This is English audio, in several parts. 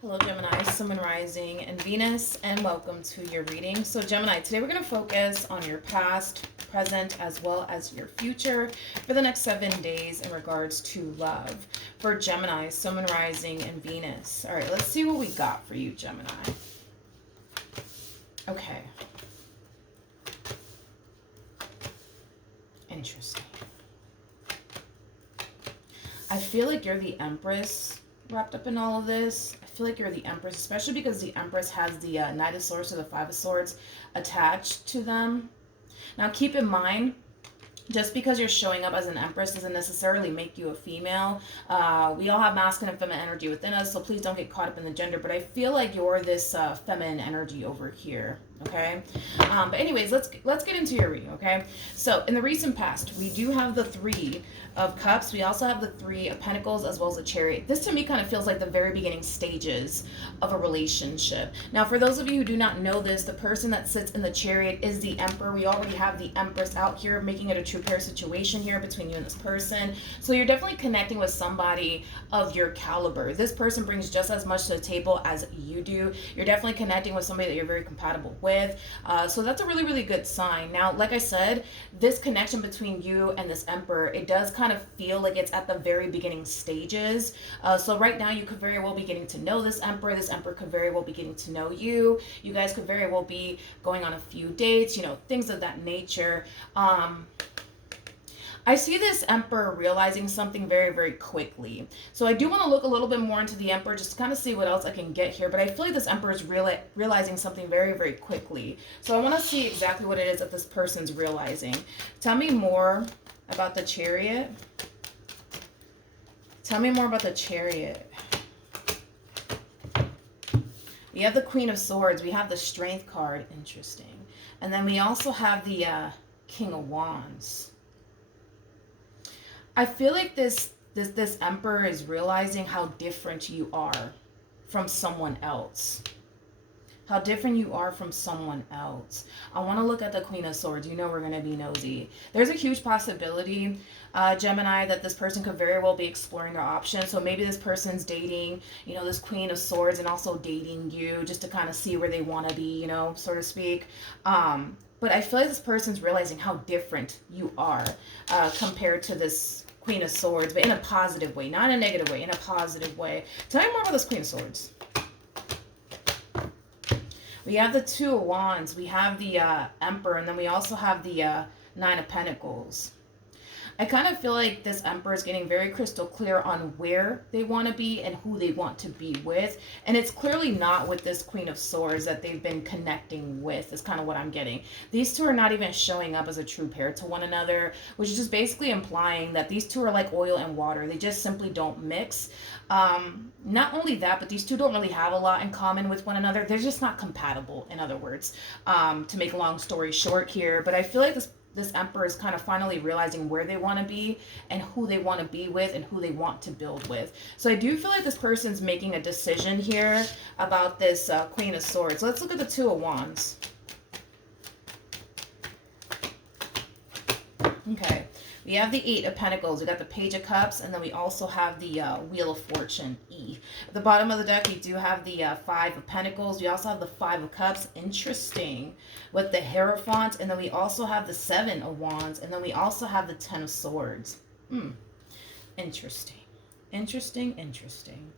Hello, Gemini, Sun, Moon, Rising, and Venus, and welcome to your reading. So, Gemini, today we're going to focus on your past, present, as well as your future for the next 7 days in regards to love. For Gemini, Sun, Moon, Rising, and Venus. All right, let's see what we got for you, Gemini. Okay. Interesting. I feel like you're the Empress wrapped up in all of this. I feel like you're the Empress, especially because the Empress has the Knight of Swords or the Five of Swords attached to them. Now, keep in mind, just because you're showing up as an Empress doesn't necessarily make you a female. We all have masculine and feminine energy within us, so please don't get caught up in the gender. But I feel like you're this feminine energy over here. Okay. But anyways, let's get into your reading. Okay. So in the recent past, we do have the Three of Cups. We also have the Three of Pentacles as well as the Chariot. This to me kind of feels like the very beginning stages of a relationship. Now, for those of you who do not know this, the person that sits in the Chariot is the Emperor. We already have the Empress out here, making it a true pair situation here between you and this person. So you're definitely connecting with somebody of your caliber. This person brings just as much to the table as you do. You're definitely connecting with somebody that you're very compatible with. So that's a really, really good sign. Now, like I said, this connection between you and this Emperor, it does kind of feel like it's at the very beginning stages. So right now you could very well be getting to know this Emperor. This Emperor could very well be getting to know you. You guys could very well be going on a few dates, things of that nature. I see this Emperor realizing something very, very quickly. So I do want to look a little bit more into the Emperor just to kind of see what else I can get here. But I feel like this Emperor is realizing something very, very quickly. So I want to see exactly what it is that this person's realizing. Tell me more about the Chariot. Tell me more about the Chariot. We have the Queen of Swords. We have the Strength card. Interesting. And then we also have the King of Wands. I feel like this Emperor is realizing how different you are from someone else. How different you are from someone else. I want to look at the Queen of Swords. You know we're going to be nosy. There's a huge possibility, Gemini, that this person could very well be exploring their options. So maybe this person's dating, this Queen of Swords and also dating you just to kind of see where they want to be, so to speak. But I feel like this person's realizing how different you are compared to this Queen of Swords, but in a positive way, not in a negative way, in a positive way. Tell me more about this Queen of Swords. We have the Two of Wands, we have the Emperor, and then we also have the Nine of Pentacles. I kind of feel like this Emperor is getting very crystal clear on where they want to be and who they want to be with. And it's clearly not with this Queen of Swords that they've been connecting with, is kind of what I'm getting. These two are not even showing up as a true pair to one another, which is just basically implying that these two are like oil and water. They just simply don't mix. Not only that, but these two don't really have a lot in common with one another. They're just not compatible, in other words, to make a long story short here. But I feel like this Emperor is kind of finally realizing where they want to be and who they want to be with and who they want to build with. So I do feel like this person's making a decision here about this Queen of Swords. Let's look at the Two of Wands. Okay. We have the Eight of Pentacles, we got the Page of Cups, and then we also have the Wheel of Fortune, E. At the bottom of the deck, we do have the Five of Pentacles. We also have the Five of Cups, interesting, with the Hierophant, and then we also have the Seven of Wands, and then we also have the Ten of Swords. Interesting. Interesting, interesting.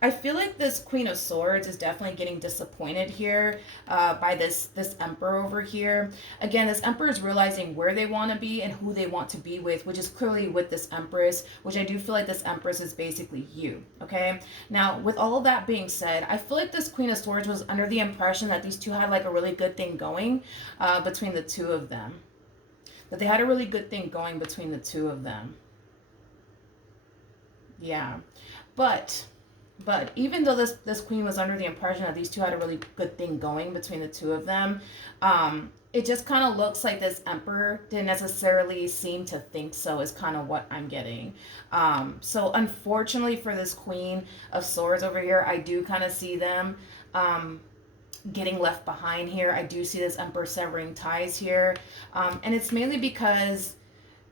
I feel like this Queen of Swords is definitely getting disappointed here by this Emperor over here. Again, this Emperor is realizing where they want to be and who they want to be with, which is clearly with this Empress, which I do feel like this Empress is basically you, okay? Now, with all of that being said, I feel like this Queen of Swords was under the impression that these two had like a really good thing going between the two of them. That they had a really good thing going between the two of them. Yeah, but even though this queen was under the impression that these two had a really good thing going between the two of them, it just kind of looks like this Emperor didn't necessarily seem to think so, is kind of what I'm getting. So unfortunately for this Queen of Swords over here, I do kind of see them getting left behind here. I do see this Emperor severing ties here, and it's mainly because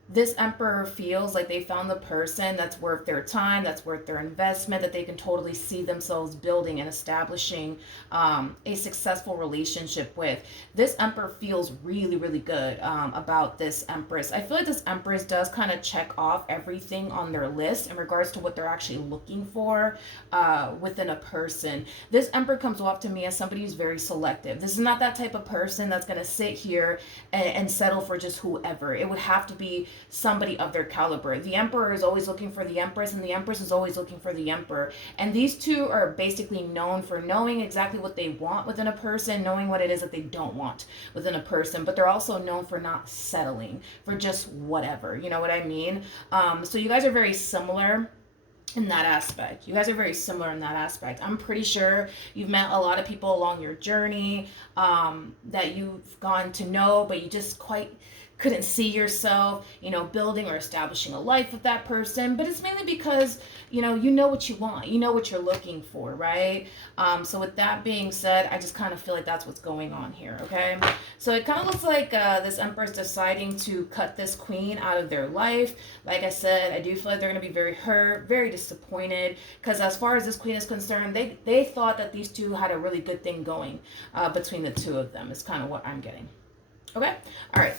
this emperor feels like they found the person that's worth their time, that's worth their investment, that they can totally see themselves building and establishing a successful relationship with. This emperor feels really, really good about this empress. I feel like this empress does kind of check off everything on their list in regards to what they're actually looking for within a person. This emperor comes off to me as somebody who's very selective. This is not that type of person that's going to sit here and settle for just whoever. It would have to be somebody of their caliber. The emperor is always looking for the empress, and the empress is always looking for the emperor. And these two are basically known for knowing exactly what they want within a person, knowing what it is that they don't want within a person, but they're also known for not settling for just whatever. You know what I mean? So you guys are very similar in that aspect. You guys are very similar in that aspect. I'm pretty sure you've met a lot of people along your journey that you've gone to know, but you just quite couldn't see yourself, building or establishing a life with that person. But it's mainly because, you know what you want, you know what you're looking for, right? So with that being said, I just kind of feel like that's what's going on here, okay? So it kind of looks like this emperor's deciding to cut this queen out of their life. Like I said, I do feel like they're going to be very hurt, very disappointed, because as far as this queen is concerned, they thought that these two had a really good thing going between the two of them, is kind of what I'm getting. Okay? All right.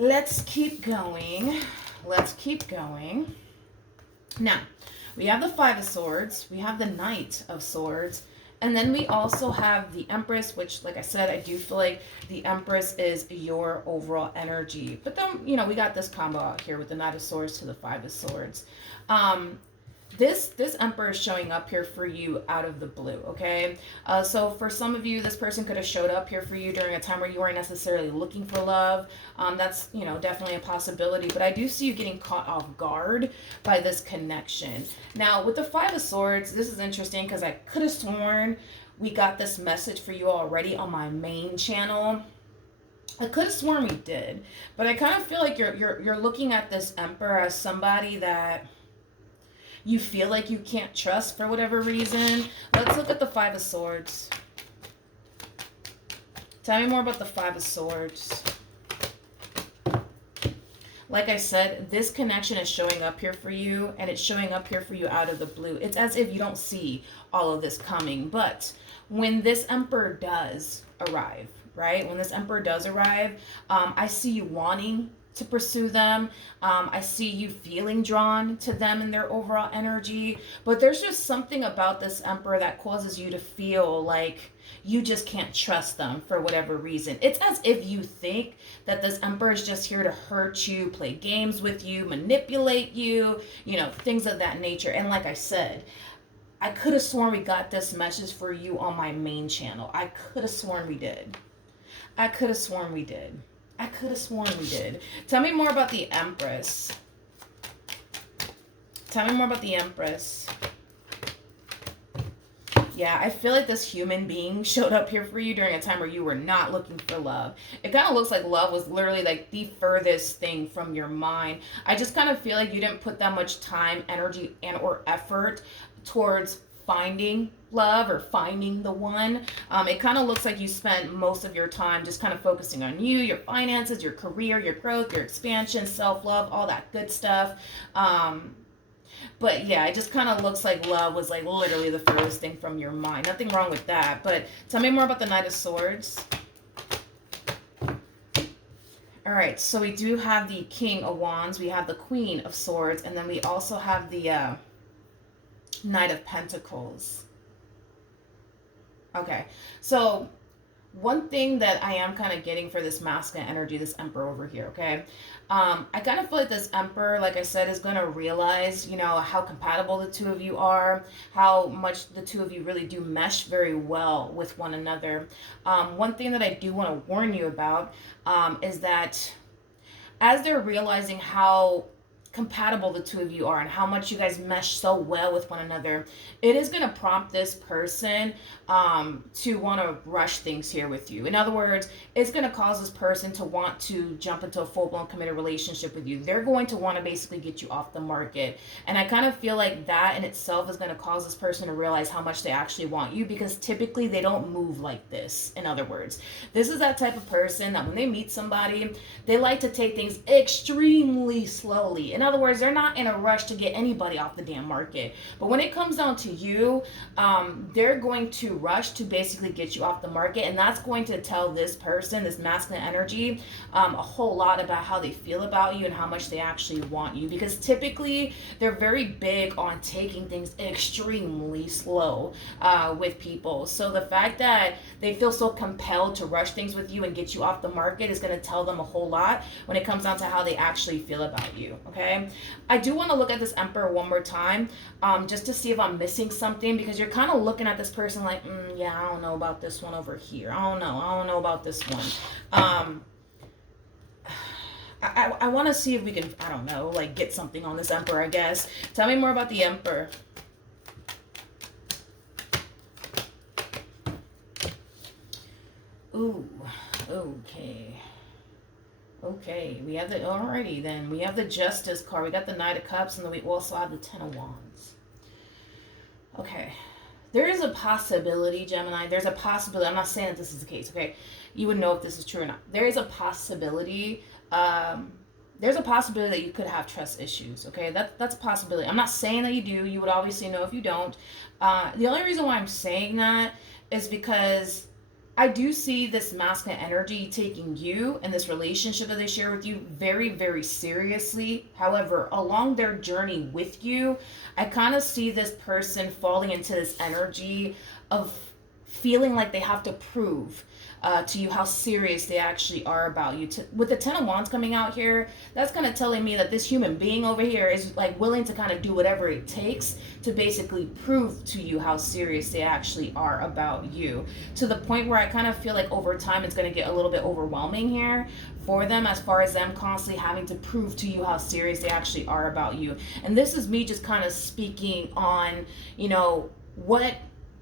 Let's keep going. Let's keep going. Now, we have the Five of Swords. We have the Knight of Swords. And then we also have the Empress, which, like I said, I do feel like the Empress is your overall energy. But then, we got this combo out here with the Knight of Swords to the Five of Swords. This emperor is showing up here for you out of the blue, okay? So for some of you, this person could have showed up here for you during a time where you weren't necessarily looking for love. That's, definitely a possibility. But I do see you getting caught off guard by this connection. Now, with the Five of Swords, this is interesting because I could have sworn we got this message for you already on my main channel. I could have sworn we did. But I kind of feel like you're looking at this emperor as somebody that you feel like you can't trust for whatever reason. Let's look at the Five of Swords. Tell me more about the Five of Swords. Like I said, this connection is showing up here for you, and it's showing up here for you out of the blue. It's as if you don't see all of this coming. But when this emperor does arrive, right? When this emperor does arrive, I see you wanting to pursue them. I see you feeling drawn to them and their overall energy. But there's just something about this emperor that causes you to feel like you just can't trust them for whatever reason. It's as if you think that this emperor is just here to hurt you, play games with you, manipulate you, things of that nature. And like I said, I could have sworn we got this message for you on my main channel. I could have sworn we did. I could have sworn we did. I could have sworn we did. Tell me more about the Empress. Tell me more about the Empress. Yeah, I feel like this human being showed up here for you during a time where you were not looking for love. It kind of looks like love was literally like the furthest thing from your mind. I just kind of feel like you didn't put that much time, energy, and or effort towards finding love or finding the one. It kind of looks like you spent most of your time just kind of focusing on you, your finances, your career, your growth, your expansion, self-love, all that good stuff. But yeah, it just kind of looks like love was like literally the furthest thing from your mind. Nothing wrong with that. But tell me more about the Knight of Swords. All right, so we do have the King of Wands. We have the Queen of Swords. And then we also have the Knight of Pentacles. Okay, so one thing that I am kind of getting for this masculine energy, this emperor over here, okay? I kind of feel like this emperor, like I said, is going to realize, how compatible the two of you are, how much the two of you really do mesh very well with one another. One thing that I do want to warn you about is that as they're realizing how compatible the two of you are and how much you guys mesh so well with one another, it is going to prompt this person to want to rush things here with you. In other words, it's going to cause this person to want to jump into a full-blown committed relationship with you. They're going to want to basically get you off the market. And I kind of feel like that in itself is going to cause this person to realize how much they actually want you, because typically they don't move like this. In other words, this is that type of person that when they meet somebody, they like to take things extremely slowly. In other words, they're not in a rush to get anybody off the damn market. But when it comes down to you, they're going to rush to basically get you off the market. And that's going to tell this person, this masculine energy, a whole lot about how they feel about you and how much they actually want you. Because typically, they're very big on taking things extremely slow with people. So the fact that they feel so compelled to rush things with you and get you off the market is going to tell them a whole lot when it comes down to how they actually feel about you. Okay, I do want to look at this Emperor one more time, just to see if I'm missing something, because you're kind of looking at this person like, yeah, I don't know about this one over here. I don't know about this one. I want to see if we can, I don't know, like get something on this Emperor, I guess. Tell me more about the Emperor. Ooh, okay. Okay, we have the, alrighty then. We have the Justice card. We got the Knight of Cups, and then we also have the Ten of Wands. Okay. There is a possibility, Gemini. There's a possibility. I'm not saying that this is the case, okay? You would know if this is true or not. There is a possibility. There's a possibility that you could have trust issues, okay? That's a possibility. I'm not saying that you do. You would obviously know if you don't. The only reason why I'm saying that is because I do see this masculine energy taking you and this relationship that they share with you very, very seriously. However, along their journey with you, I kind of see this person falling into this energy of feeling like they have to prove to you how serious they actually are about you. With the Ten of Wands coming out here, that's kind of telling me that this human being over here is like willing to kind of do whatever it takes to basically prove to you how serious they actually are about you, to the point where I kind of feel like over time it's going to get a little bit overwhelming here for them, as far as them constantly having to prove to you how serious they actually are about you. And this is me just kind of speaking on, you know, what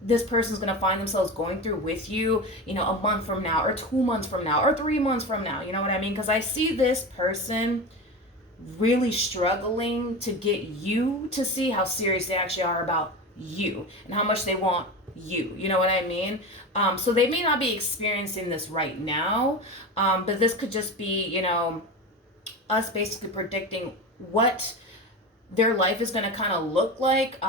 this person's going to find themselves going through with you, you know, a month from now, or 2 months from now, or 3 months from now. You know what I mean? Because I see this person really struggling to get you to see how serious they actually are about you and how much they want you. You know what I mean? So they may not be experiencing this right now, but this could just be, you know, us basically predicting what their life is going to kind of look like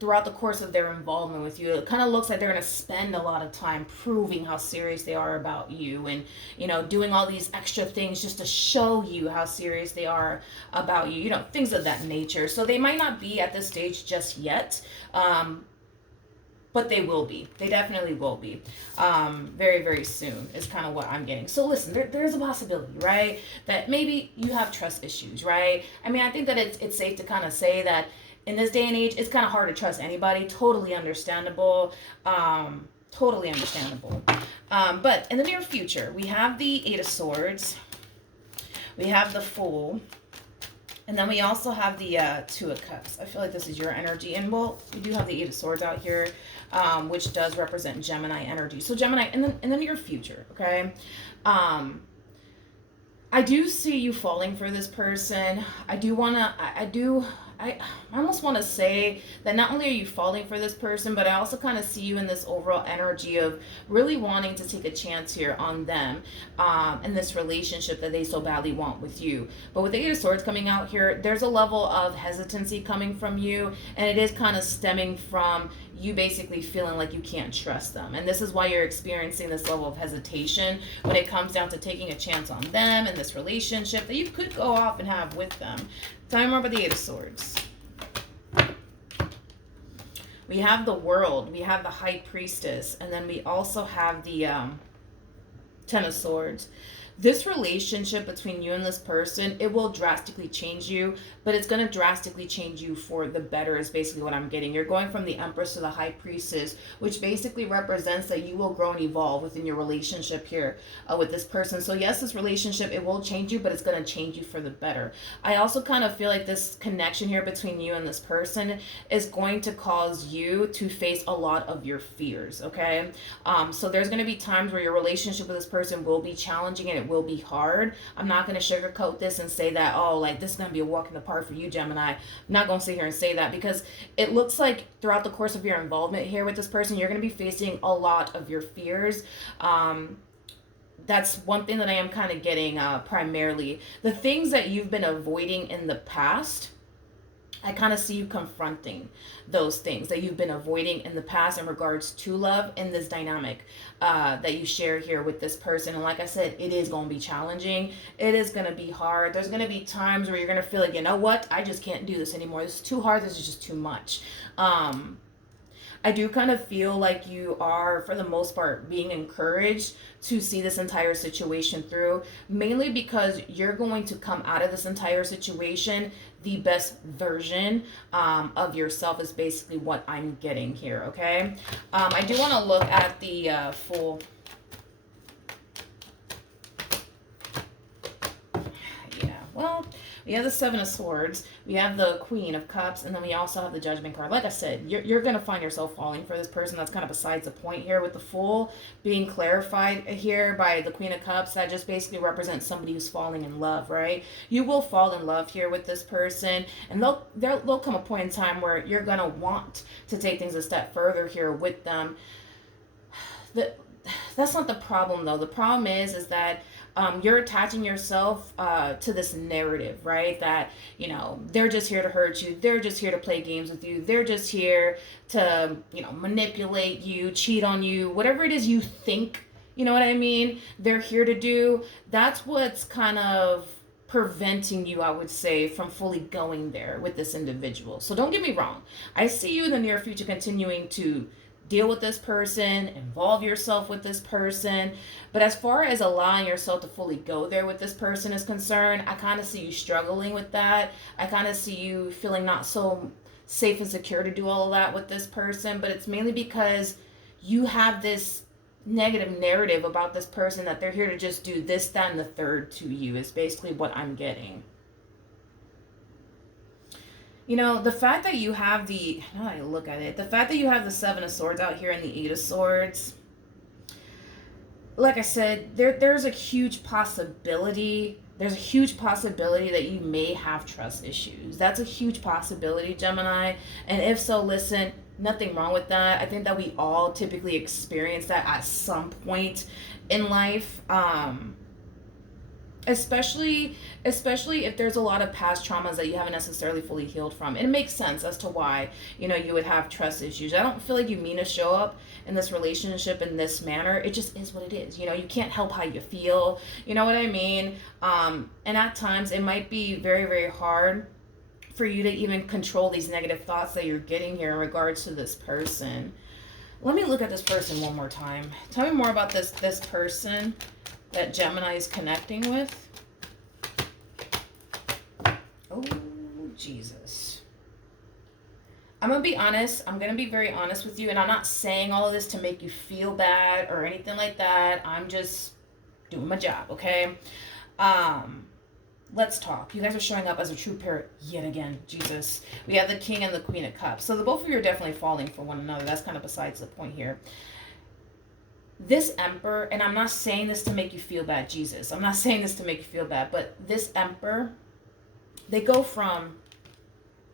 throughout the course of their involvement with you. It kind of looks like they're going to spend a lot of time proving how serious they are about you, and, you know, doing all these extra things just to show you how serious they are about you, you know, things of that nature. So they might not be at this stage just yet, but they will be. They definitely will be. Very, very soon is kind of what I'm getting. So listen, there's a possibility, right, that maybe you have trust issues, right? I mean, I think that it's safe to kind of say that in this day and age, it's kind of hard to trust anybody. Totally understandable. Totally understandable. But in the near future, we have the Eight of Swords. We have the Fool. And then we also have the Two of Cups. I feel like this is your energy. And, well, we do have the Eight of Swords out here, which does represent Gemini energy. So Gemini, in the near future, okay? I do see you falling for this person. I almost want to say that not only are you falling for this person, but I also kind of see you in this overall energy of really wanting to take a chance here on them and this relationship that they so badly want with you. But with the Eight of Swords coming out here, there's a level of hesitancy coming from you, and it is kind of stemming from you basically feeling like you can't trust them. And this is why you're experiencing this level of hesitation when it comes down to taking a chance on them and this relationship that you could go off and have with them. Tell me more about the Eight of Swords. We have the World, we have the High Priestess, and then we also have the Ten of Swords. This relationship between you and this person, it will drastically change you, but it's going to drastically change you for the better is basically what I'm getting. You're going from the Empress to the High Priestess, which basically represents that you will grow and evolve within your relationship here with this person. So yes, this relationship, it will change you, but it's going to change you for the better. I also kind of feel like this connection here between you and this person is going to cause you to face a lot of your fears, okay? So there's going to be times where your relationship with this person will be challenging and it will be hard. I'm not going to sugarcoat this and say that, oh, like this is going to be a walk in the park for you, Gemini. I'm not going to sit here and say that, because it looks like throughout the course of your involvement here with this person, you're going to be facing a lot of your fears. That's one thing that I am kind of getting primarily. The things that you've been avoiding in the past, I kind of see you confronting those things that you've been avoiding in the past in regards to love in this dynamic that you share here with this person. And like I said, it is going to be challenging. It is going to be hard. There's going to be times where you're going to feel like, you know what? I just can't do this anymore. This is too hard. This is just too much. I do kind of feel like you are, for the most part, being encouraged to see this entire situation through, mainly because you're going to come out of this entire situation the best version of yourself is basically what I'm getting here, okay? I do want to look at the full... Yeah, well... We have the Seven of Swords, we have the Queen of Cups, and then we also have the Judgment card. Like I said, you're going to find yourself falling for this person. That's kind of besides the point here. With the Fool being clarified here by the Queen of Cups, that just basically represents somebody who's falling in love, right? You will fall in love here with this person, and there'll come a point in time where you're going to want to take things a step further here with them. That's not the problem, though. The problem is that you're attaching yourself to this narrative, right? That, you know, they're just here to hurt you. They're just here to play games with you. They're just here to, you know, manipulate you, cheat on you, whatever it is you think, you know what I mean, they're here to do. That's what's kind of preventing you, I would say, from fully going there with this individual. So don't get me wrong. I see you in the near future continuing to deal with this person, involve yourself with this person. But as far as allowing yourself to fully go there with this person is concerned, I kind of see you struggling with that. I kind of see you feeling not so safe and secure to do all of that with this person. But it's mainly because you have this negative narrative about this person that they're here to just do this, that, and the third to you is basically what I'm getting. You know, the fact that you have now I look at it, the fact that you have the Seven of Swords out here and the Eight of Swords, like I said, there's a huge possibility. There's a huge possibility that you may have trust issues. That's a huge possibility, Gemini. And if so, listen, nothing wrong with that. I think that we all typically experience that at some point in life. Especially if there's a lot of past traumas that you haven't necessarily fully healed from. It makes sense as to why, you know, you would have trust issues. I don't feel like you mean to show up in this relationship in this manner. It just is what it is. You know, you can't help how you feel. You know what I mean? And at times it might be very, very hard for you to even control these negative thoughts that you're getting here in regards to this person. Let me look at this person one more time. Tell me more about this person that Gemini is connecting with. Oh, Jesus. I'm going to be honest. I'm going to be very honest with you. And I'm not saying all of this to make you feel bad or anything like that. I'm just doing my job, okay? Let's talk. You guys are showing up as a true pair yet again. Jesus. We have the King and the Queen of Cups. So the both of you are definitely falling for one another. That's kind of besides the point here. This Emperor, and I'm not saying this to make you feel bad, Jesus. I'm not saying this to make you feel bad, but this Emperor, they go from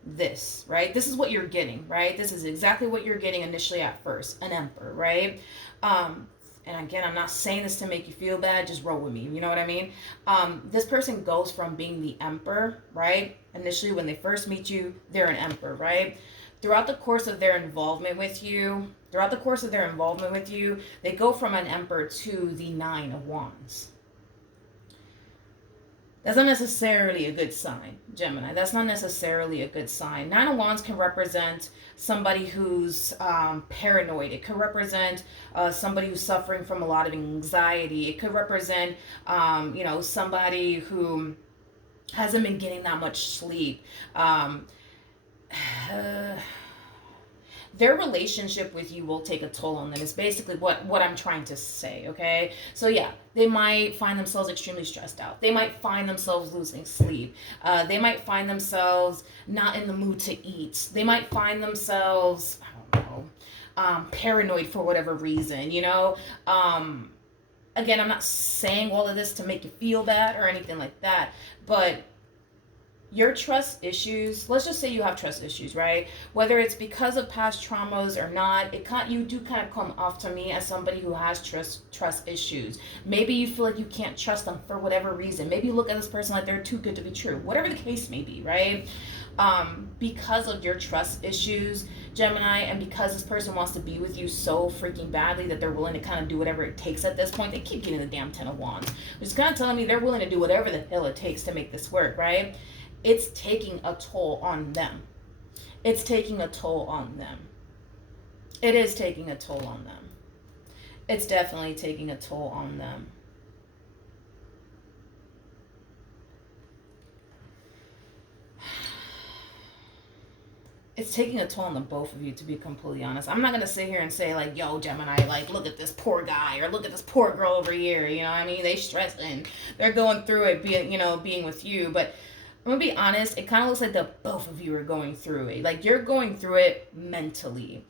this, right? This is what you're getting, right? This is exactly what you're getting initially at first, an Emperor, right? And again, I'm not saying this to make you feel bad, just roll with me, you know what I mean? This person goes from being the Emperor, right? Initially, when they first meet you, they're an Emperor, right? Throughout the course of their involvement with you, they go from an Emperor to the Nine of Wands. That's not necessarily a good sign, Gemini. That's not necessarily a good sign. Nine of Wands can represent somebody who's paranoid. It could represent somebody who's suffering from a lot of anxiety. It could represent, somebody who hasn't been getting that much sleep. Their relationship with you will take a toll on them is basically what I'm trying to say, okay? So yeah, they might find themselves extremely stressed out. They might find themselves losing sleep. They might find themselves not in the mood to eat. They might find themselves, I don't know, paranoid for whatever reason, Again, I'm not saying all of this to make you feel bad or anything like that, but your trust issues, let's just say you have trust issues, right? Whether it's because of past traumas or not, you do kind of come off to me as somebody who has trust issues. Maybe you feel like you can't trust them for whatever reason. Maybe you look at this person like they're too good to be true. Whatever the case may be, right? Because of your trust issues, Gemini, and because this person wants to be with you so freaking badly that they're willing to kind of do whatever it takes at this point, they keep getting the damn Ten of Wands, which is kind of telling me they're willing to do whatever the hell it takes to make this work, right? It's taking a toll on them. It's taking a toll on them. It is taking a toll on them. It's definitely taking a toll on them. It's taking a toll on the both of you, to be completely honest. I'm not going to sit here and say, like, yo, Gemini, like, look at this poor guy, or look at this poor girl over here, you know what I mean? They stress and they're going through it, being with you, but I'm gonna be honest, it kind of looks like the both of you are going through it. Like, you're going through it mentally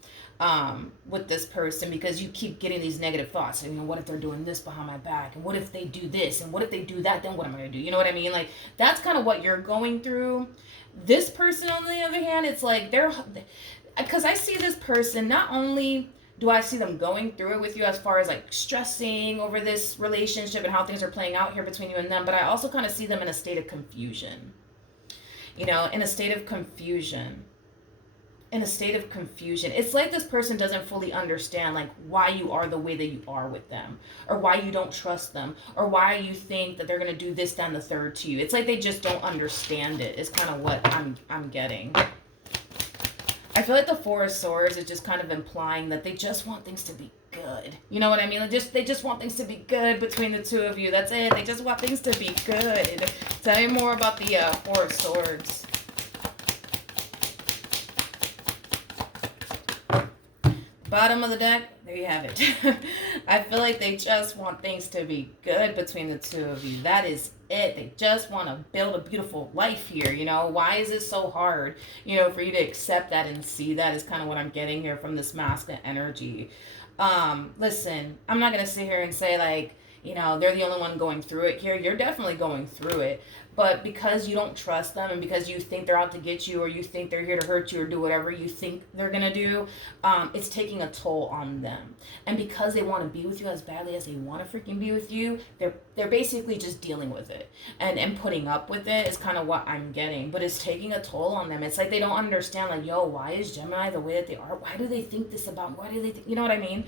with this person, because you keep getting these negative thoughts. And, what if they're doing this behind my back? And what if they do this? And what if they do that? Then what am I gonna do? You know what I mean? Like, that's kind of what you're going through. This person, on the other hand, it's like because I see this person, not only do I see them going through it with you as far as like stressing over this relationship and how things are playing out here between you and them, but I also kind of see them in a state of confusion. In a state of confusion. It's like this person doesn't fully understand, like, why you are the way that you are with them, or why you don't trust them, or why you think that they're going to do this, down the third to you. It's like they just don't understand it, is kind of what I'm getting. I feel like the Four of Swords is just kind of implying that they just want things to be good. You know what I mean? They just want things to be good between the two of you. That's it. They just want things to be good. Tell me more about the Four of Swords. Bottom of the deck, there you have it. I feel like they just want things to be good between the two of you. That is it. They just want to build a beautiful life here. Why is it so hard, for you to accept that and see that, is kind of what I'm getting here from this masculine energy. Listen, I'm not going to sit here and say, like, they're the only one going through it here. You're definitely going through it. But because you don't trust them, and because you think they're out to get you, or you think they're here to hurt you, or do whatever you think they're going to do, it's taking a toll on them. And because they want to be with you as badly as they want to freaking be with you, they're basically just dealing with it. And putting up with it is kind of what I'm getting. But it's taking a toll on them. It's like they don't understand, like, yo, why is Gemini the way that they are? Why do they think this about me? Why do they think, you know what I mean?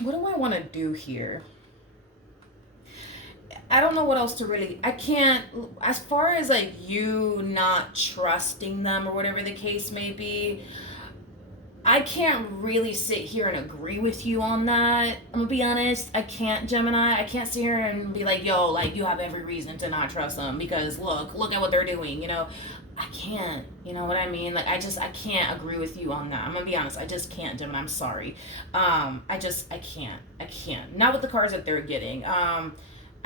What do I want to do here? I don't know what else to really, I can't, as far as like you not trusting them or whatever the case may be, I can't really sit here and agree with you on that. I'm gonna be honest. I can't, Gemini. I can't sit here and be like, yo, like, you have every reason to not trust them because look at what they're doing, I can't, you know what I mean? Like, I can't agree with you on that. I'm gonna be honest, I just can't, Gemini. I'm sorry. I can't. Not with the cards that they're getting. I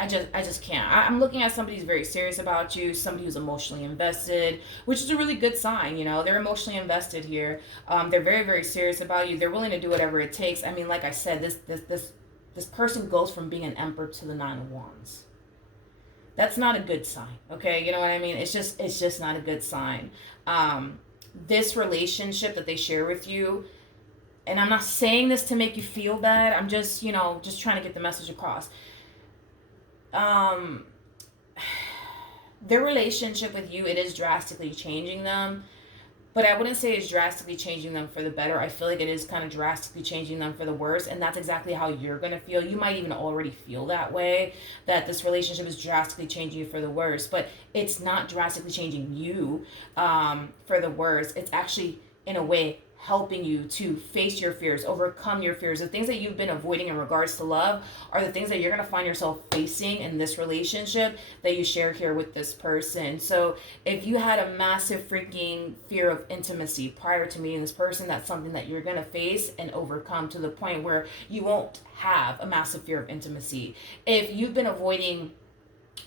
just can't. I'm looking at somebody who's very serious about you, somebody who's emotionally invested, which is a really good sign, They're emotionally invested here. They're very, very serious about you. They're willing to do whatever it takes. I mean, like I said, this person goes from being an Emperor to the Nine of Wands. That's not a good sign, okay? You know what I mean? It's just not a good sign. This relationship that they share with you, and I'm not saying this to make you feel bad. I'm just, just trying to get the message across. Their relationship with you, it is drastically changing them. but I wouldn't say it's drastically changing them for the better. I feel like it is kind of drastically changing them for the worse, and that's exactly how you're going to feel. You might even already feel that way, that this relationship is drastically changing you for the worse, but it's not drastically changing you for the worse. It's actually, in a way, helping you to face your fears, overcome your fears. The things that you've been avoiding in regards to love are the things that you're going to find yourself facing in this relationship that you share here with this person. So if you had a massive freaking fear of intimacy prior to meeting this person, that's something that you're going to face and overcome to the point where you won't have a massive fear of intimacy. If you've been avoiding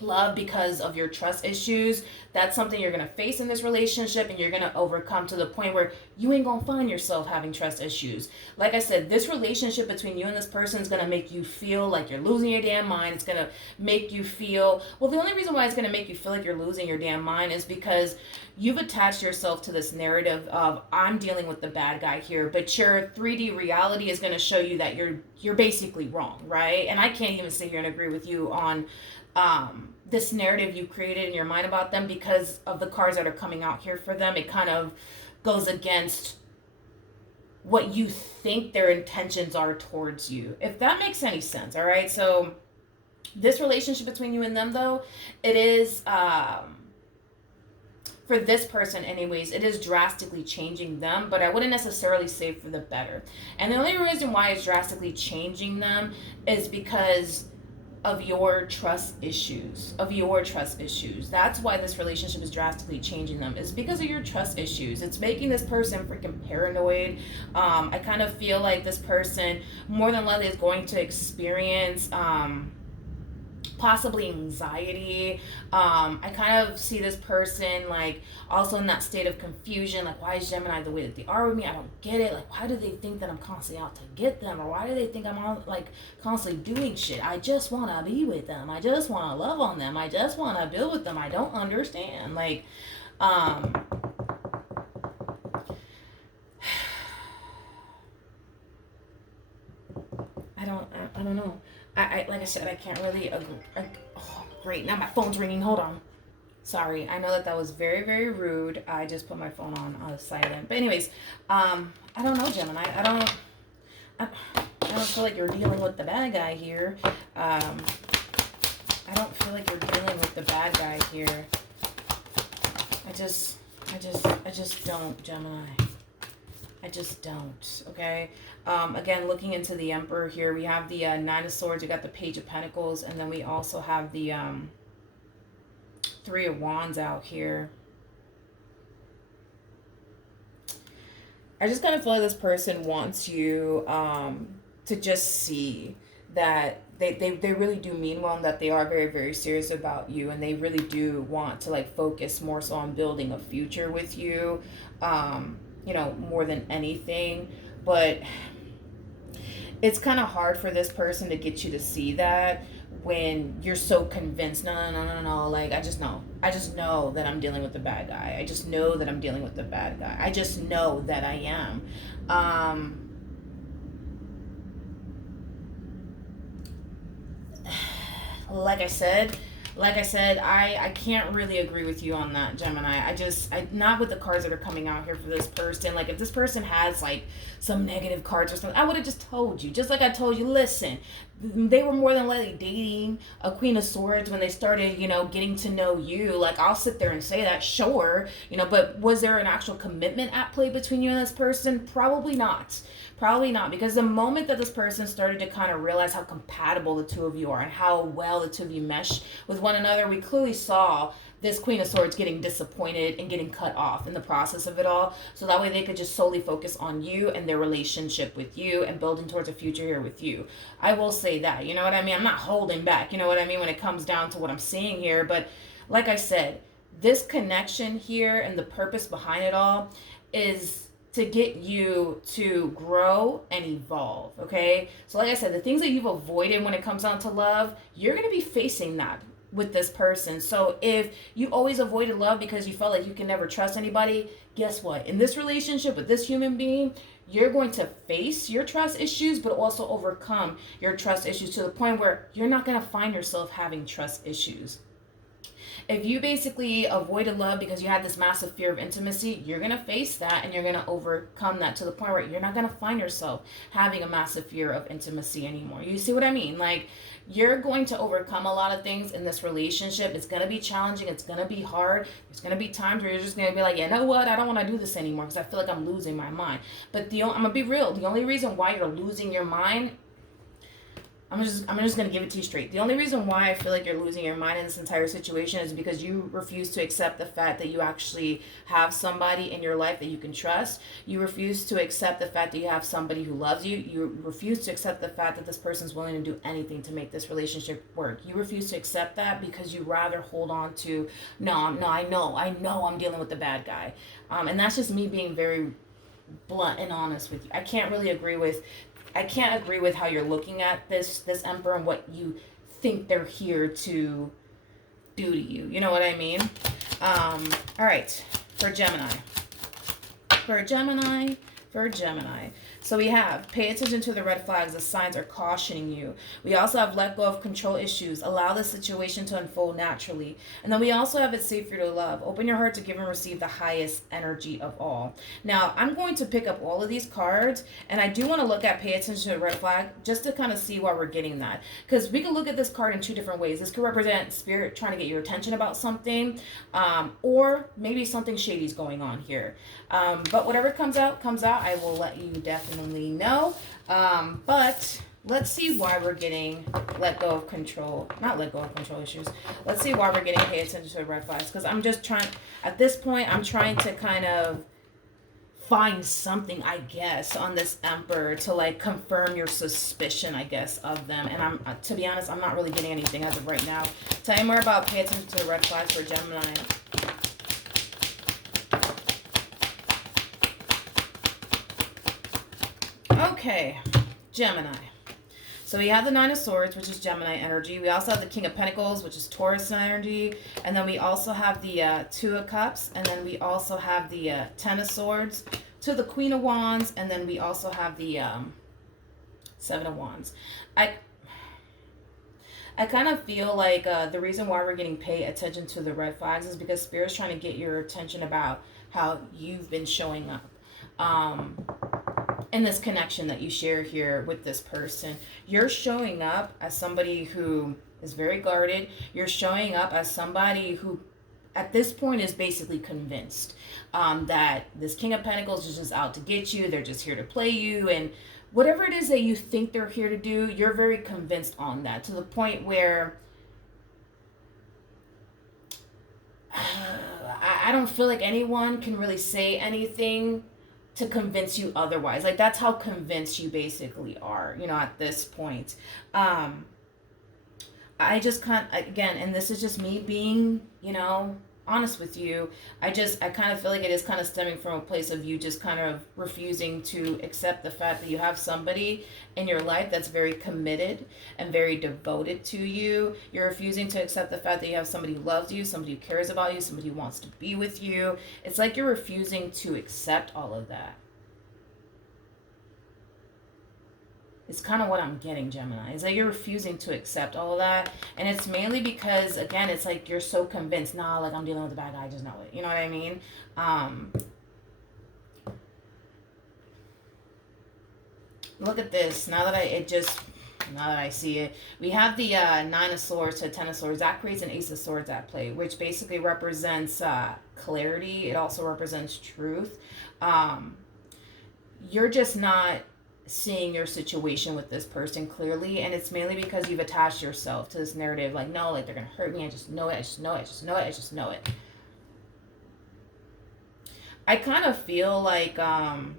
love because of your trust issues, that's something you're going to face in this relationship, and you're going to overcome to the point where you ain't going to find yourself having trust issues. Like I said, this relationship between you and this person is going to make you feel like you're losing your damn mind. It's going to make you feel, well, the only reason why it's going to make you feel like you're losing your damn mind is because you've attached yourself to this narrative of, I'm dealing with the bad guy here, but your 3D reality is going to show you that you're basically wrong, right? And I can't even sit here and agree with you on this narrative you created in your mind about them because of the cards that are coming out here for them. It kind of goes against what you think their intentions are towards you, if that makes any sense. All right, so this relationship between you and them, though, it is for this person anyways, it is drastically changing them, but I wouldn't necessarily say for the better. And the only reason why it's drastically changing them is because of your trust issues. That's why this relationship is drastically changing them. It's because of your trust issues. It's making this person freaking paranoid. I kind of feel like this person more than likely is going to experience possibly anxiety. I kind of see this person like also in that state of confusion, like, why is Gemini the way that they are with me? I don't get it. Like, why do they think that I'm constantly out to get them, or why do they think I'm all like constantly doing shit? I just want to be with them. I just want to love on them. I just want to build with them. I don't understand. Like, I don't know. I like I said, I can't really agree. Oh, great. Now my phone's ringing. Hold on. Sorry. I know that was very, very rude. I just put my phone on silent. But anyways, I don't know, Gemini. I don't feel like you're dealing with the bad guy here. I don't feel like you're dealing with the bad guy here. I just don't, Gemini. I just don't, okay? Again, looking into the Emperor here, we have the Nine of Swords, we got the Page of Pentacles, and then we also have the Three of Wands out here. I just kind of feel like this person wants you to just see that they really do mean well, and that they are very, very serious about you, and they really do want to like focus more so on building a future with you, you know, more than anything. But it's kind of hard for this person to get you to see that when you're so convinced, no, like, I just know that I'm dealing with the bad guy. I just know that I'm dealing with the bad guy. I just know that I am. Like I said, I can't really agree with you on that, Gemini. Not with the cards that are coming out here for this person. Like, if this person has, like, some negative cards or something, I would have just told you. Just like I told you, listen, they were more than likely dating a Queen of Swords when they started, you know, getting to know you. Like, I'll sit there and say that, sure, you know, but was there an actual commitment at play between you and this person? Probably not. Probably not, because the moment that this person started to kind of realize how compatible the two of you are and how well the two of you mesh with one another, we clearly saw this Queen of Swords getting disappointed and getting cut off in the process of it all. So that way they could just solely focus on you and their relationship with you and building towards a future here with you. I will say that, you know what I mean? I'm not holding back, you know what I mean, when it comes down to what I'm seeing here. But like I said, this connection here and the purpose behind it all is to get you to grow and evolve, okay? So like I said, the things that you've avoided when it comes down to love, you're going to be facing that with this person. So if you always avoided love because you felt like you can never trust anybody, guess what? In this relationship with this human being, you're going to face your trust issues, but also overcome your trust issues to the point where you're not going to find yourself having trust issues. If you basically avoided love because you had this massive fear of intimacy, you're going to face that and you're going to overcome that to the point where you're not going to find yourself having a massive fear of intimacy anymore. You see what I mean? Like, you're going to overcome a lot of things in this relationship. It's going to be challenging. It's going to be hard. There's going to be times where you're just going to be like, you know what? I don't want to do this anymore because I feel like I'm losing my mind. But I'm going to be real. The only reason why you're losing your mind, I'm just gonna give it to you straight. The only reason why I feel like you're losing your mind in this entire situation is because you refuse to accept the fact that you actually have somebody in your life that you can trust. You refuse to accept the fact that you have somebody who loves you. You refuse to accept the fact that this person's willing to do anything to make this relationship work. You refuse to accept that because you rather hold on to, I know I'm dealing with the bad guy. And that's just me being very blunt and honest with you. I can't agree with how you're looking at this Emperor and what you think they're here to do to you. You know what I mean? All right, for Gemini. So we have, pay attention to the red flags. The signs are cautioning you. We also have, let go of control issues. Allow the situation to unfold naturally. And then we also have, it's safe for you to love. Open your heart to give and receive the highest energy of all. Now, I'm going to pick up all of these cards, and I do want to look at pay attention to the red flag just to kind of see why we're getting that. Because we can look at this card in two different ways. This could represent spirit trying to get your attention about something, or maybe something shady is going on here. But whatever comes out, I will let you definitely know. But let's see why we're getting not let go of control issues. Let's see why we're getting pay attention to the red flags. Because I'm just trying, at this point, I'm trying to kind of find something, I guess, on this Emperor to like confirm your suspicion, I guess, of them. And I'm, to be honest, I'm not really getting anything as of right now. Tell me more about pay attention to the red flags for Gemini. Okay, Gemini. So we have the Nine of Swords, which is Gemini energy. We also have the King of Pentacles, which is Taurus energy. And then we also have the Two of Cups. And then we also have the Ten of Swords to the Queen of Wands. And then we also have the Seven of Wands. I kind of feel like the reason why we're getting pay attention to the red flags is because Spirit's trying to get your attention about how you've been showing up. In this connection that you share here with this person. You're showing up as somebody who is very guarded. You're showing up as somebody who at this point is basically convinced that this King of Pentacles is just out to get you. They're just here to play you. And whatever it is that you think they're here to do, you're very convinced on that, to the point where I don't feel like anyone can really say anything to convince you otherwise. Like, that's how convinced you basically are, you know, at this point. I just can't, again, and this is just me being, you know, honest with you. I kind of feel like it is kind of stemming from a place of you just kind of refusing to accept the fact that you have somebody in your life that's very committed and very devoted to you. You're refusing to accept the fact that you have somebody who loves you, somebody who cares about you, somebody who wants to be with you. It's like you're refusing to accept all of that. It's kind of what I'm getting, Gemini. Is that you're refusing to accept all of that. And it's mainly because, again, it's like you're so convinced, nah, like I'm dealing with a bad guy, I just know it. You know what I mean? Look at this. Now that I see it, we have the Nine of Swords to Ten of Swords. That creates an Ace of Swords at play, which basically represents clarity. It also represents truth. You're just not seeing your situation with this person clearly, and it's mainly because you've attached yourself to this narrative, like, no, like, they're gonna hurt me, I just know it, I just know it, I just know it, I just know it. I kind of feel like to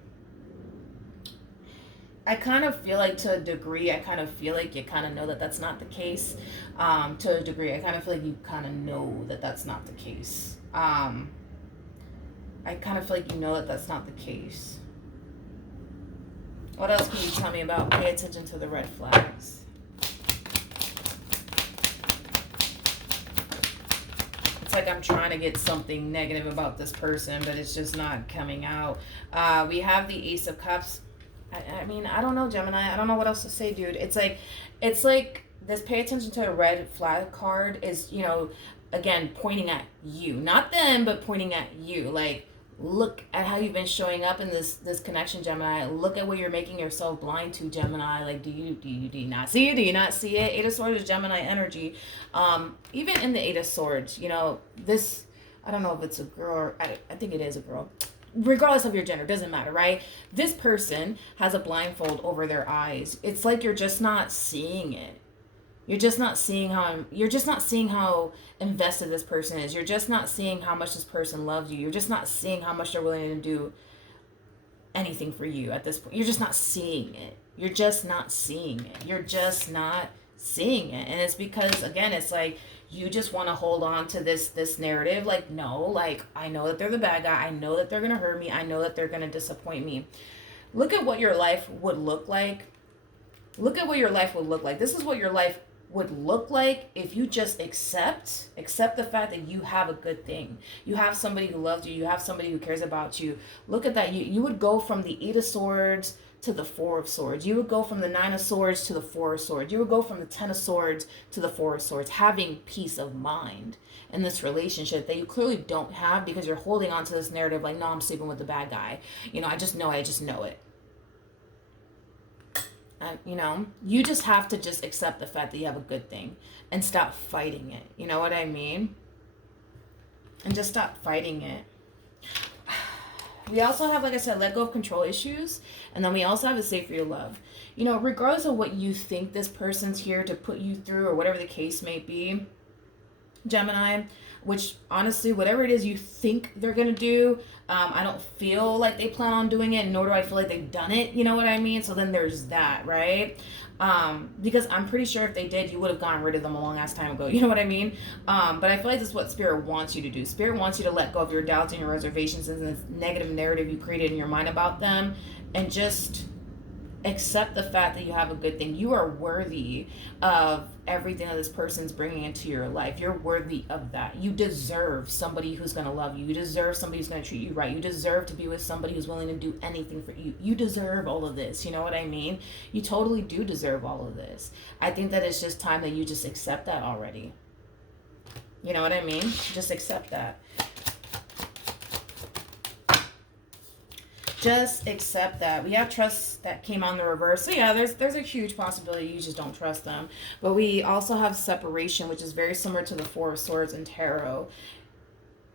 a degree, I kind of feel like you kind of know that that's not the case. To a degree, I kind of feel like you kind of know that that's not the case. I kind of feel like you know that that's not the case. What else can you tell me about pay attention to the red flags? It's like I'm trying to get something negative about this person, but it's just not coming out. We have the Ace of Cups. I mean, I don't know, Gemini. I don't know what else to say, dude. It's like this pay attention to a red flag card is, you know, again, pointing at you, not them, but pointing at you. Like, look at how you've been showing up in this connection, Gemini. Look at what you're making yourself blind to, Gemini. Like, do you not see it? Do you not see it? Eight of Swords is Gemini energy. Even in the Eight of Swords, you know, this, I don't know if it's a girl or I think it is a girl. Regardless of your gender, doesn't matter, right? This person has a blindfold over their eyes. It's like you're just not seeing it. You're just not seeing how invested this person is. You're just not seeing how much this person loves you. You're just not seeing how much they're willing to do anything for you at this point. You're just not seeing it. You're just not seeing it. You're just not seeing it. And it's because, again, it's like you just want to hold on to this narrative. Like, no, like, I know that they're the bad guy. I know that they're going to hurt me. I know that they're going to disappoint me. Look at what your life would look like. Look at what your life would look like. This is what your life would look like if you just accept the fact that you have a good thing. You have somebody who loves you. You have somebody who cares about you. Look at that. You would go from the Eight of Swords to the Four of Swords. You would go from the Nine of Swords to the Four of Swords. You would go from the Ten of Swords to the Four of Swords, having peace of mind in this relationship that you clearly don't have because you're holding on to this narrative like, no, I'm sleeping with the bad guy. You know, I just know it. You know, you just have to just accept the fact that you have a good thing and stop fighting it. You know what I mean? And just stop fighting it. We also have, like I said, let go of control issues. And then we also have a safe for your love. You know, regardless of what you think this person's here to put you through or whatever the case may be, Gemini, which honestly, whatever it is you think they're going to do, I don't feel like they plan on doing it, nor do I feel like they've done it, you know what I mean? So then there's that, right? Because I'm pretty sure if they did, you would have gotten rid of them a long ass time ago, you know what I mean? But I feel like this is what Spirit wants you to do. Spirit wants you to let go of your doubts and your reservations and this negative narrative you created in your mind about them, and just accept the fact that you have a good thing. You are worthy of everything that this person's bringing into your life. You're worthy of that. You deserve somebody who's going to love you. You deserve somebody who's going to treat you right. You deserve to be with somebody who's willing to do anything for you. You deserve all of this. You know what I mean? You totally do deserve all of this. I think that it's just time that you just accept that already. You know what I mean? Just accept that. Just accept that. We have trust that came on the reverse. So yeah, there's a huge possibility you just don't trust them. But we also have separation, which is very similar to the Four of Swords in tarot.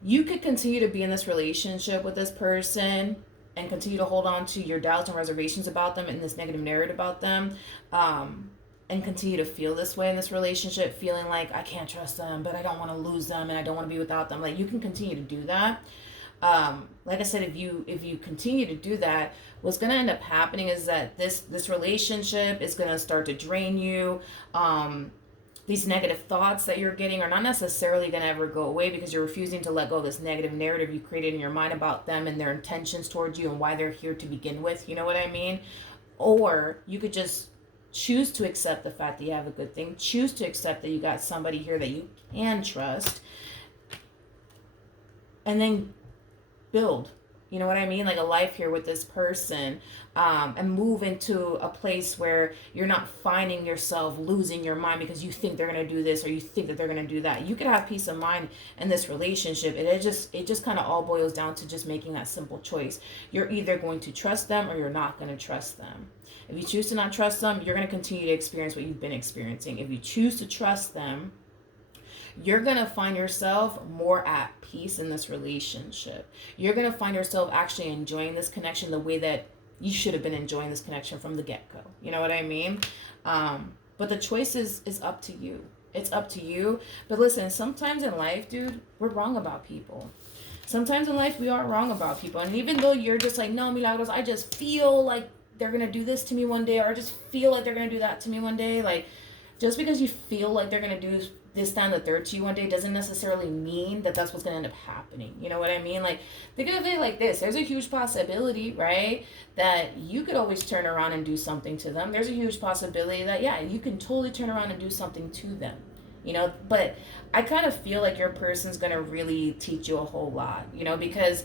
You could continue to be in this relationship with this person and continue to hold on to your doubts and reservations about them and this negative narrative about them. And continue to feel this way in this relationship, feeling like I can't trust them, but I don't want to lose them and I don't want to be without them. Like, you can continue to do that. Like I said, if you continue to do that, what's going to end up happening is that this relationship is going to start to drain you. These negative thoughts that you're getting are not necessarily going to ever go away because you're refusing to let go of this negative narrative you created in your mind about them and their intentions towards you and why they're here to begin with. You know what I mean? Or you could just choose to accept the fact that you have a good thing. Choose to accept that you got somebody here that you can trust. And then build, you know what I mean? Like a life here with this person, and move into a place where you're not finding yourself losing your mind because you think they're going to do this or you think that they're going to do that. You could have peace of mind in this relationship. And it just kind of all boils down to just making that simple choice. You're either going to trust them or you're not going to trust them. If you choose to not trust them, you're going to continue to experience what you've been experiencing. If you choose to trust them, you're going to find yourself more at peace in this relationship. You're going to find yourself actually enjoying this connection the way that you should have been enjoying this connection from the get-go. You know what I mean? But the choice is up to you. It's up to you. But listen, sometimes in life, dude, we're wrong about people. Sometimes in life, we are wrong about people. And even though you're just like, no, Milagros, I just feel like they're going to do this to me one day, or I just feel like they're going to do that to me one day. Like, just because you feel like they're going to do this, that, and the third to you one day doesn't necessarily mean that that's what's going to end up happening. You know what I mean? Like, think of it like this. There's a huge possibility, right, that you could always turn around and do something to them. There's a huge possibility that, yeah, you can totally turn around and do something to them. You know, but I kind of feel like your person's going to really teach you a whole lot, you know, because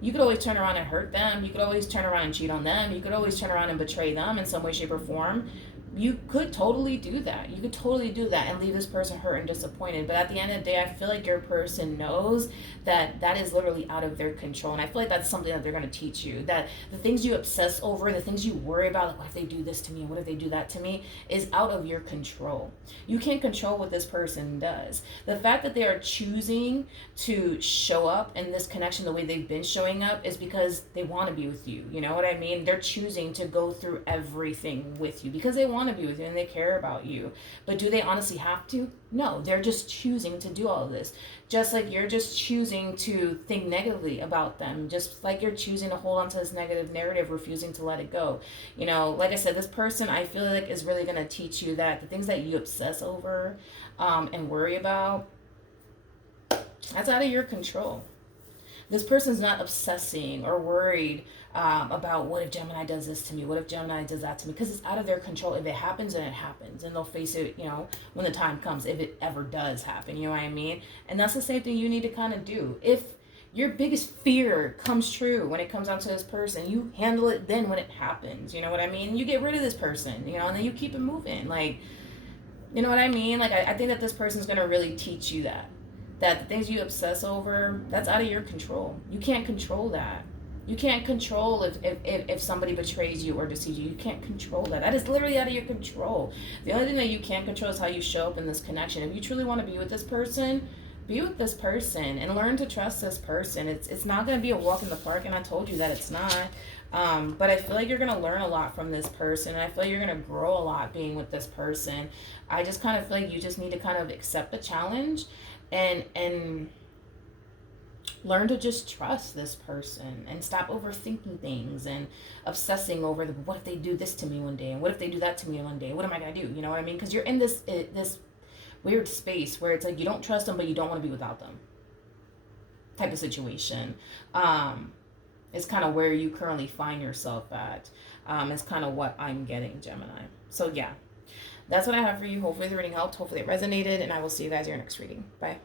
you could always turn around and hurt them. You could always turn around and cheat on them. You could always turn around and betray them in some way, shape, or form. You could totally do that. You could totally do that and leave this person hurt and disappointed. But at the end of the day, I feel like your person knows that that is literally out of their control. And I feel like that's something that they're going to teach you. That the things you obsess over, the things you worry about, like what if they do this to me? What if they do that to me? Is out of your control. You can't control what this person does. The fact that they are choosing to show up in this connection the way they've been showing up is because they want to be with you. You know what I mean? They're choosing to go through everything with you because they want to be with you and they care about you. But do they honestly have to? No, they're just choosing to do all of this. Just like you're just choosing to think negatively about them, just like you're choosing to hold on to this negative narrative, refusing to let it go. You know, like I said, this person I feel like is really going to teach you that the things that you obsess over and worry about, that's out of your control. This person's not obsessing or worried about what if Gemini does this to me, what if Gemini does that to me, because it's out of their control. If it happens, then it happens, and they'll face it, you know, when the time comes, if it ever does happen, you know what I mean? And that's the same thing you need to kind of do. If your biggest fear comes true when it comes down to this person, you handle it then when it happens, you know what I mean? You get rid of this person, you know, and then you keep it moving. Like, you know what I mean? Like, I think that this person's going to really teach you that the things you obsess over, that's out of your control. You can't control that. You can't control if somebody betrays you or deceives you. You can't control that. That is literally out of your control. The only thing that you can control is how you show up in this connection. If you truly want to be with this person, be with this person and learn to trust this person. It's not going to be a walk in the park, and I told you that it's not. But I feel like you're going to learn a lot from this person, and I feel like you're going to grow a lot being with this person. I just kind of feel like you just need to kind of accept the challenge and learn to just trust this person and stop overthinking things and obsessing over what if they do this to me one day and what if they do that to me one day, what am I gonna do, you know what I mean? Because you're in this weird space where it's like you don't trust them but you don't want to be without them type of situation. It's kind of where you currently find yourself at. It's kind of what I'm getting, Gemini. So yeah, that's what I have for you. Hopefully the reading helped, hopefully it resonated, and I will see you guys in your next reading. Bye.